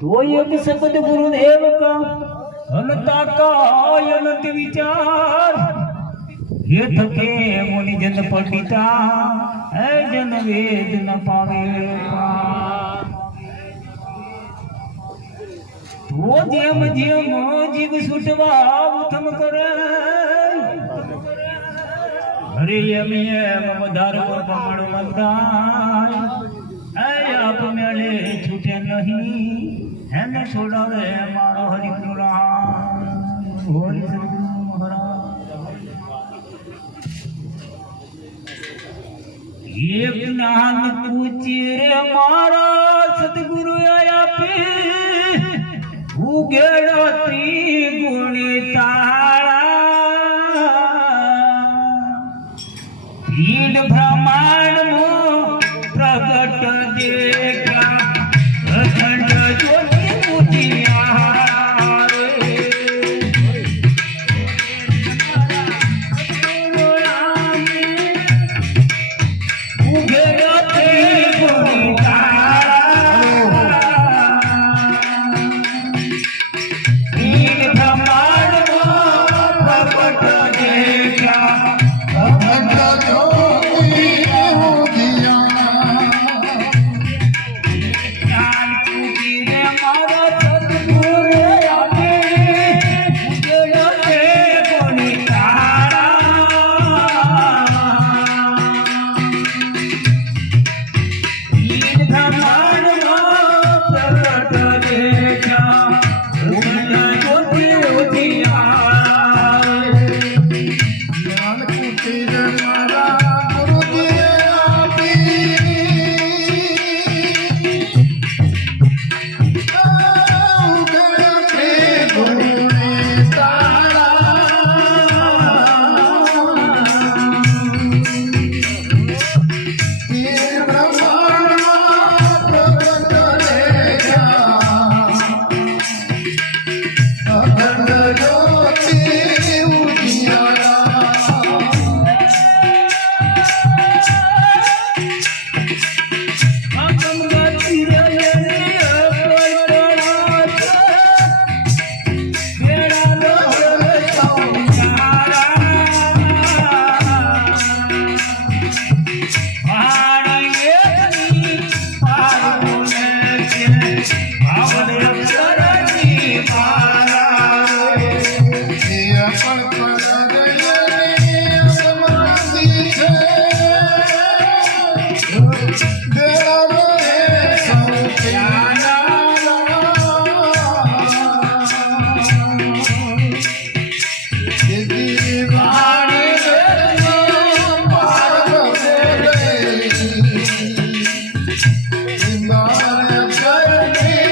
तो एक शब्द गुरुदेव का हलता काय अनंत विचार ये थके मुनि जन पंडिता है जन वेद न पावे तो जेम जेम जीव छूटवा उथम करे हरे यम यम मदार को पमण मंदाय ऐ आप मेले छूटे नहीं है न छोड़ावे मारो हरि पुराण होरी सद्गुरु महाराज एक नान पूछे रे मारा सद्गुरु आया पे उगेड़ो त्रिगुणी तारा भीड़ ब्रह्मांड मो प्रगट देखा अखंड ज्योति उजियारे उगेड़ो त्रिगुणी तारा भीड़ ब्रह्मांड मो प्रगट देखा अखंड Hare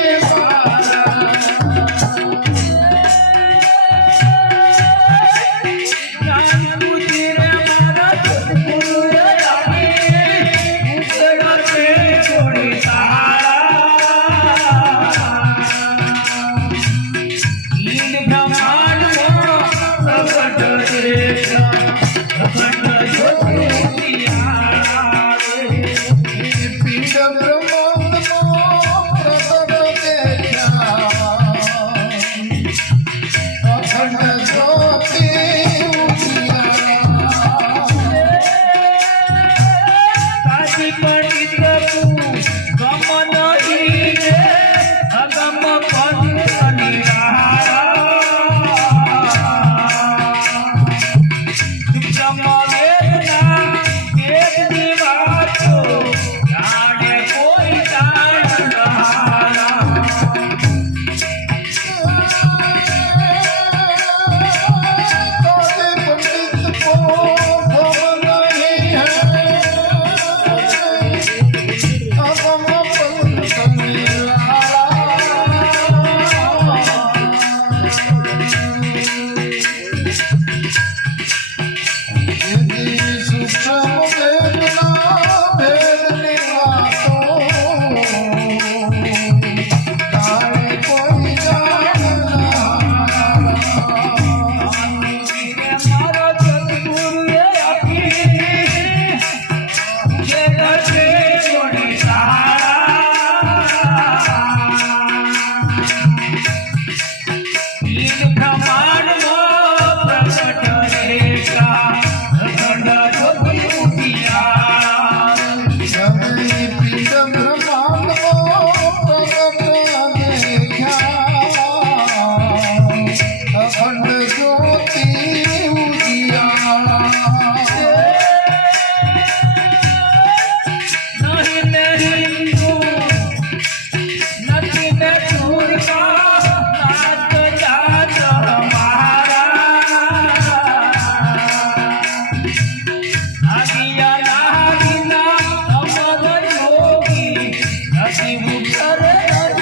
જીવું કરે નથી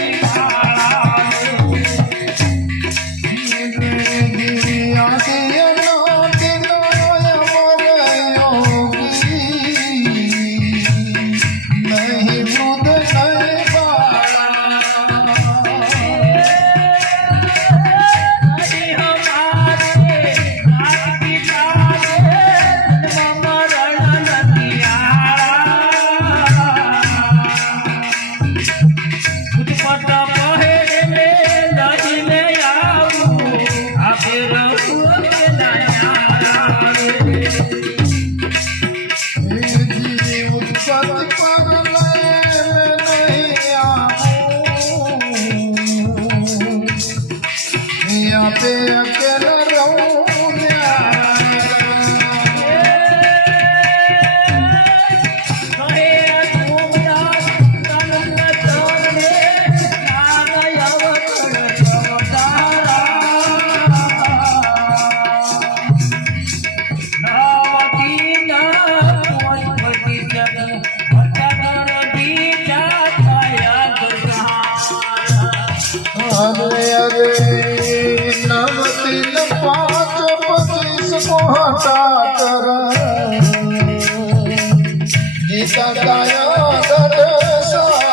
ગીતા ગાયા